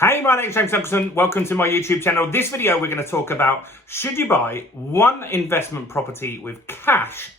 Hey, my name's James Nicholson. Welcome to my YouTube channel. This video, we're going to talk about, should you buy one investment property with cash,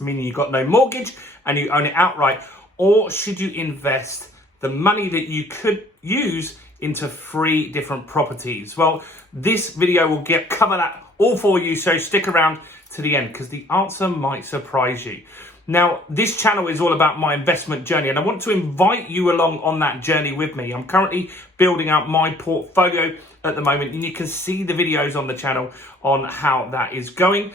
meaning you've got no mortgage and you own it outright, or should you invest the money that you could use into 3 different properties? Well, this video will cover that all for you, so stick around to the end because the answer might surprise you. Now, this channel is all about my investment journey, and I want to invite you along on that journey with me. I'm currently building out my portfolio at the moment, and you can see the videos on the channel on how that is going.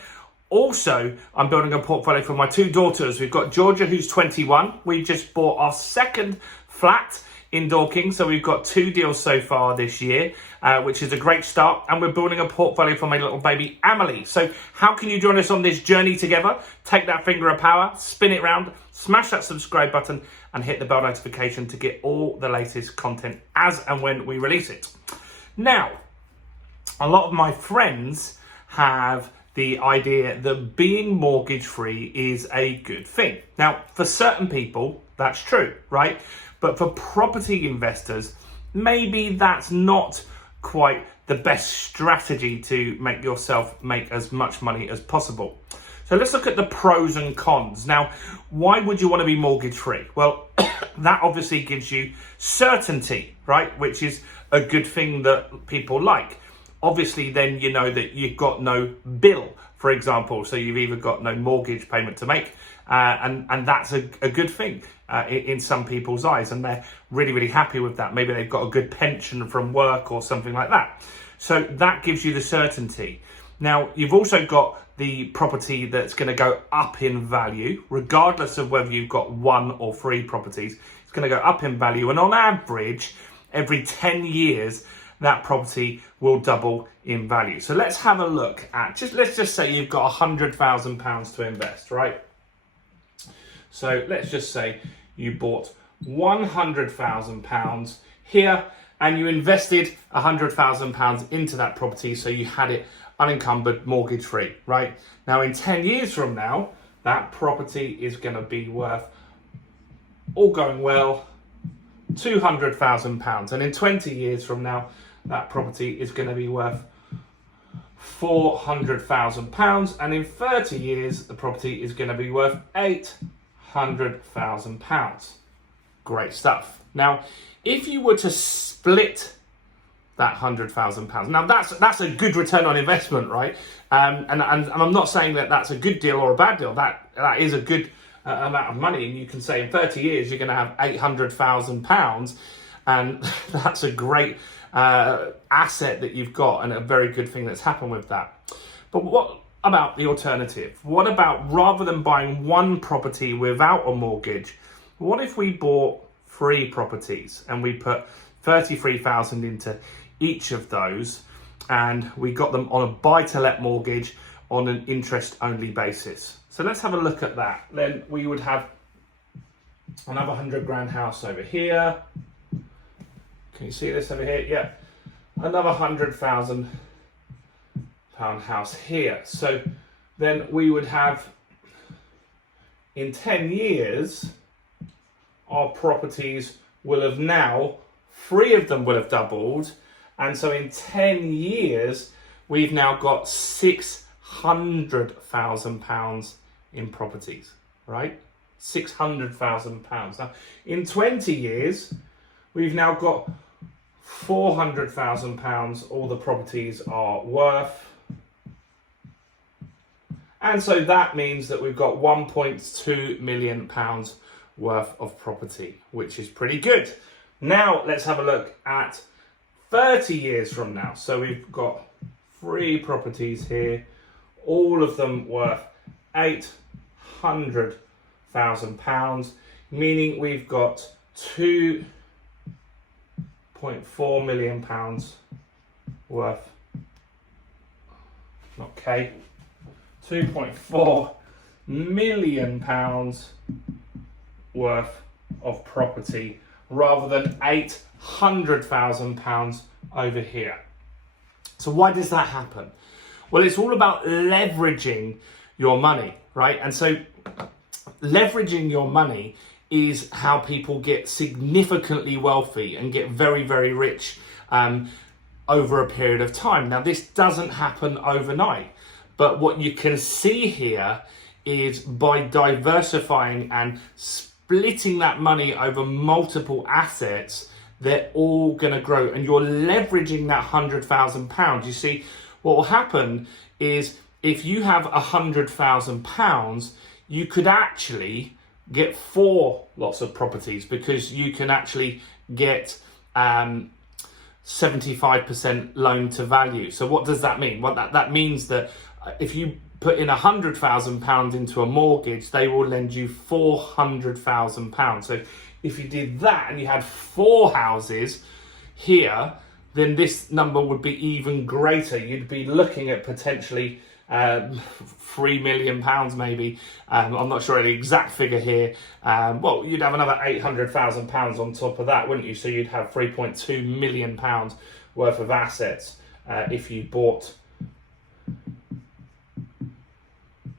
Also, I'm building a portfolio for my 2 daughters. We've got Georgia, who's 21. We just bought our 2nd flat in Dorking, so we've got 2 deals so far this year, which is a great start, and we're building a portfolio for my little baby Amelie. So how can you join us on this journey together? Take that finger of power, spin it round, smash that subscribe button, and hit the bell notification to get all the latest content as and when we release it. Now, a lot of my friends have the idea that being mortgage free is a good thing. Now, for certain people, that's true, right? But for property investors, maybe that's not quite the best strategy to make yourself make as much money as possible. So let's look at the pros and cons. Now, why would you want to be mortgage free? Well, that obviously gives you certainty, right? Which is a good thing that people like. Obviously, then you know that you've got no bill, for example. So you've either got no mortgage payment to make, and that's a good thing in some people's eyes, and they're really, really happy with that. Maybe they've got a good pension from work or something like that. So that gives you the certainty. Now, you've also got the property that's going to go up in value, regardless of whether you've got 1 or 3 properties. It's going to go up in value, and on average, every 10 years, that property will double in value. So let's have a look at, let's just say you've got £100,000 to invest, right? So let's just say you bought £100,000 here and you invested £100,000 into that property, so you had it unencumbered, mortgage free, right? Now, in 10 years from now, that property is going to be worth, all going well, £200,000, and in 20 years from now, that property is going to be worth £400,000, and in 30 years, the property is going to be worth £800,000. Great stuff. Now, if you were to split that £100,000, now that's a good return on investment, right? And I'm not saying that that's a good deal or a bad deal. That is a good amount of money, and you can say in 30 years you're going to have £800,000, and that's a great asset that you've got, and a very good thing that's happened with that. But what about the alternative? What about, rather than buying 1 property without a mortgage, what if we bought 3 properties and we put 33,000 into each of those, and we got them on a buy-to-let mortgage on an interest-only basis? So let's have a look at that. Then we would have another 100 grand house over here. Can you see this over here? Yeah. Another £100,000 house here. So then we would have, in 10 years, our properties will have now, 3 of them will have doubled. And so in 10 years, we've now got £600,000 in properties, right? £600,000. Now, in 20 years, we've now got £400,000 all the properties are worth. And so that means that we've got £1.2 million worth of property, which is pretty good. Now let's have a look at 30 years from now. So we've got 3 properties here, all of them worth £800,000, meaning we've got £2.4 million worth, okay, £2.4 million worth of property, rather than £800,000 over here. So why does that happen? Well, it's all about leveraging your money, right? And so leveraging your money is how people get significantly wealthy and get very, very rich over a period of time. Now, this doesn't happen overnight, but what you can see here is by diversifying and splitting that money over multiple assets, they're all going to grow, and you're leveraging that £100,000. You see, what will happen is if you have £100,000, you could actually get 4 lots of properties, because you can actually get 75% loan to value. So what does that mean? Well, that means that if you put in £100,000 into a mortgage, they will lend you £400,000. So if you did that and you had 4 houses here, then this number would be even greater. You'd be looking at potentially £3 million maybe. I'm not sure the exact figure here. Well, you'd have another £800,000 on top of that, wouldn't you? So you'd have £3.2 million worth of assets if you bought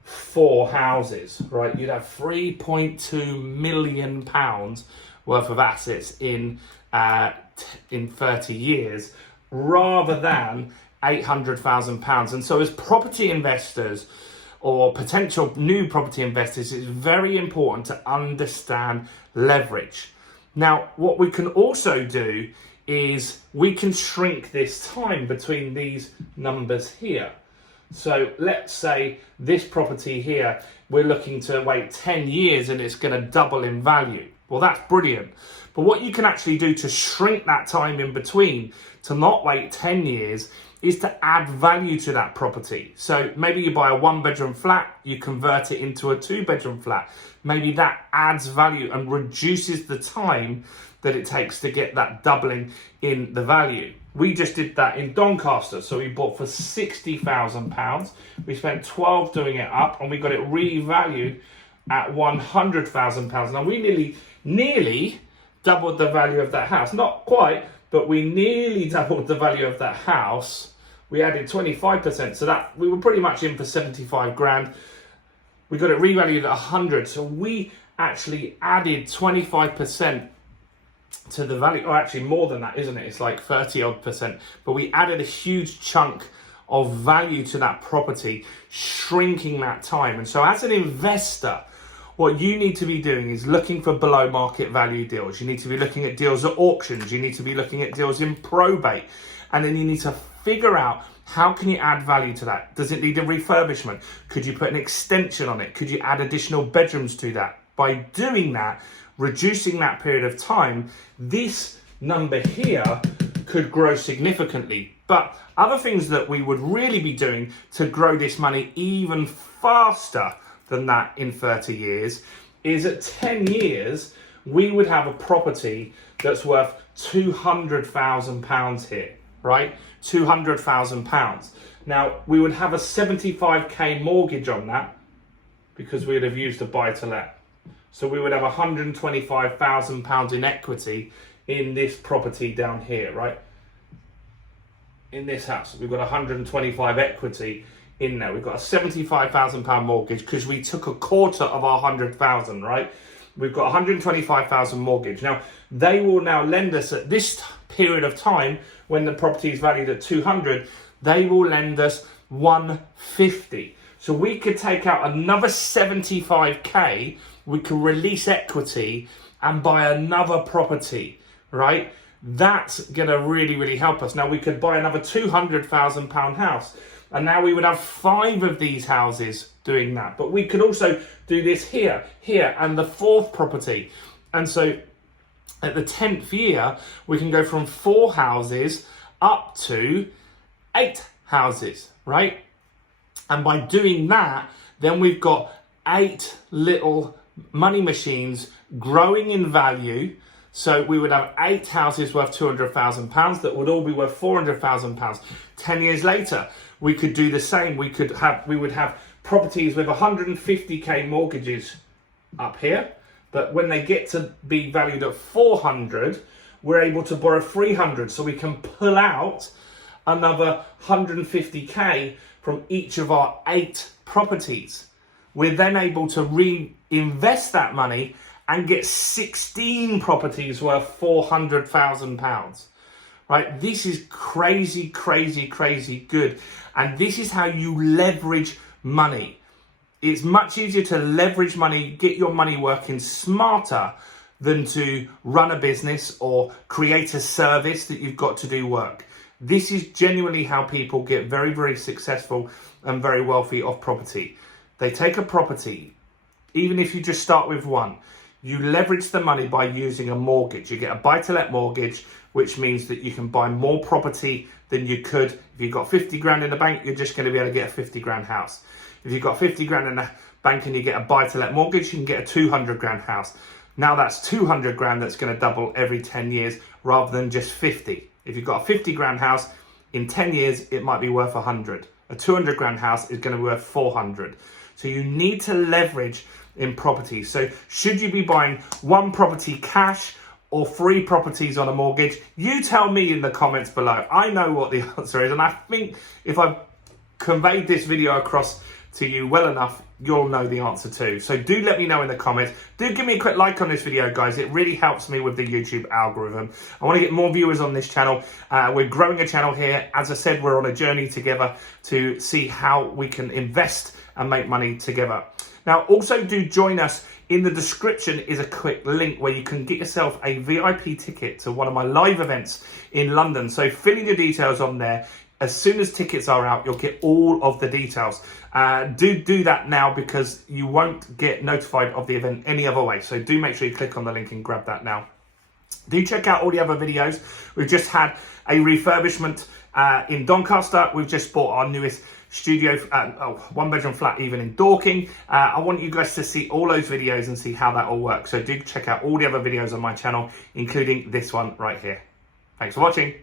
4 houses, right? You'd have £3.2 million worth of assets in 30 years, rather than £800,000. And so as property investors or potential new property investors, it's very important to understand leverage. Now, what we can also do is we can shrink this time between these numbers here. So let's say this property here, we're looking to wait 10 years and it's going to double in value. Well, that's brilliant. But what you can actually do to shrink that time in between, to not wait 10 years, is to add value to that property. So maybe you buy a 1-bedroom flat, you convert it into a 2-bedroom flat. Maybe that adds value and reduces the time that it takes to get that doubling in the value. We just did that in Doncaster. So we bought for £60,000. We spent 12 doing it up, and we got it revalued at £100,000. Now we nearly doubled the value of that house. Not quite, but we nearly doubled the value of that house. We added 25%, so that we were pretty much in for 75 grand. We got it revalued at 100, so we actually added 25% to the value, or actually more than that, isn't it? It's like 30 odd percent, but we added a huge chunk of value to that property, shrinking that time. And so as an investor, what you need to be doing is looking for below market value deals. You need to be looking at deals at auctions. You need to be looking at deals in probate. And then you need to figure out, how can you add value to that? Does it need a refurbishment? Could you put an extension on it? Could you add additional bedrooms to that? By doing that, reducing that period of time, this number here could grow significantly. But other things that we would really be doing to grow this money even faster than that in 30 years is at 10 years, we would have a property that's worth £200,000 here, right? £200,000. Now, we would have a 75k mortgage on that because we would have used a buy to let. So we would have £125,000 in equity in this property down here, right? In this house, we've got 125 equity in there. We've got a £75,000 mortgage because we took a quarter of our 100,000, right? We've got 125,000 mortgage. Now, they will now lend us at this period of time when the property is valued at 200, they will lend us 150. So we could take out another 75k, we can release equity and buy another property, right? That's gonna really, really help us. Now we could buy another £200,000 house, and now we would have 5 of these houses doing that. But we could also do this here, and the 4th property. And so at the 10th year, we can go from 4 houses up to 8 houses, right? And by doing that, then we've got 8 little money machines growing in value. So we would have 8 houses worth £200,000 that would all be worth £400,000. 10 years later, we could do the same. We would have properties with 150k mortgages up here, but when they get to be valued at 400, we're able to borrow 300, so we can pull out another 150k from each of our 8 properties. We're then able to reinvest that money and get 16 properties worth £400,000. Right? This is crazy, crazy, crazy good. And this is how you leverage money. It's much easier to leverage money, get your money working smarter than to run a business or create a service that you've got to do work. This is genuinely how people get very, very successful and very wealthy off property. They take a property, even if you just start with one, you leverage the money by using a mortgage. You get a buy-to-let mortgage, which means that you can buy more property than you could. If you've got 50 grand in the bank, you're just going to be able to get a 50 grand house. If you've got 50 grand in the bank and you get a buy-to-let mortgage, you can get a 200 grand house. Now that's 200 grand that's going to double every 10 years rather than just 50. If you've got a 50 grand house, in 10 years, it might be worth 100. A 200 grand house is going to be worth 400. So you need to leverage in property. So should you be buying one property cash or 3 properties on a mortgage? You tell me in the comments below. I know what the answer is. And I think if I've conveyed this video across to you well enough, you'll know the answer too. So do let me know in the comments. Do give me a quick like on this video, guys. It really helps me with the YouTube algorithm. I want to get more viewers on this channel. We're growing a channel here. As I said, we're on a journey together to see how we can invest and make money together. Now, also do join us. In the description is a quick link where you can get yourself a VIP ticket to one of my live events in London. So fill in your details on there. As soon as tickets are out, you'll get all of the details. Do that now because you won't get notified of the event any other way. So do make sure you click on the link and grab that now. Do check out all the other videos. We've just had a refurbishment in Doncaster. We've just bought our newest studio, 1-bedroom flat even in Dorking. I want you guys to see all those videos and see how that all works. So do check out all the other videos on my channel, including this one right here. Thanks for watching.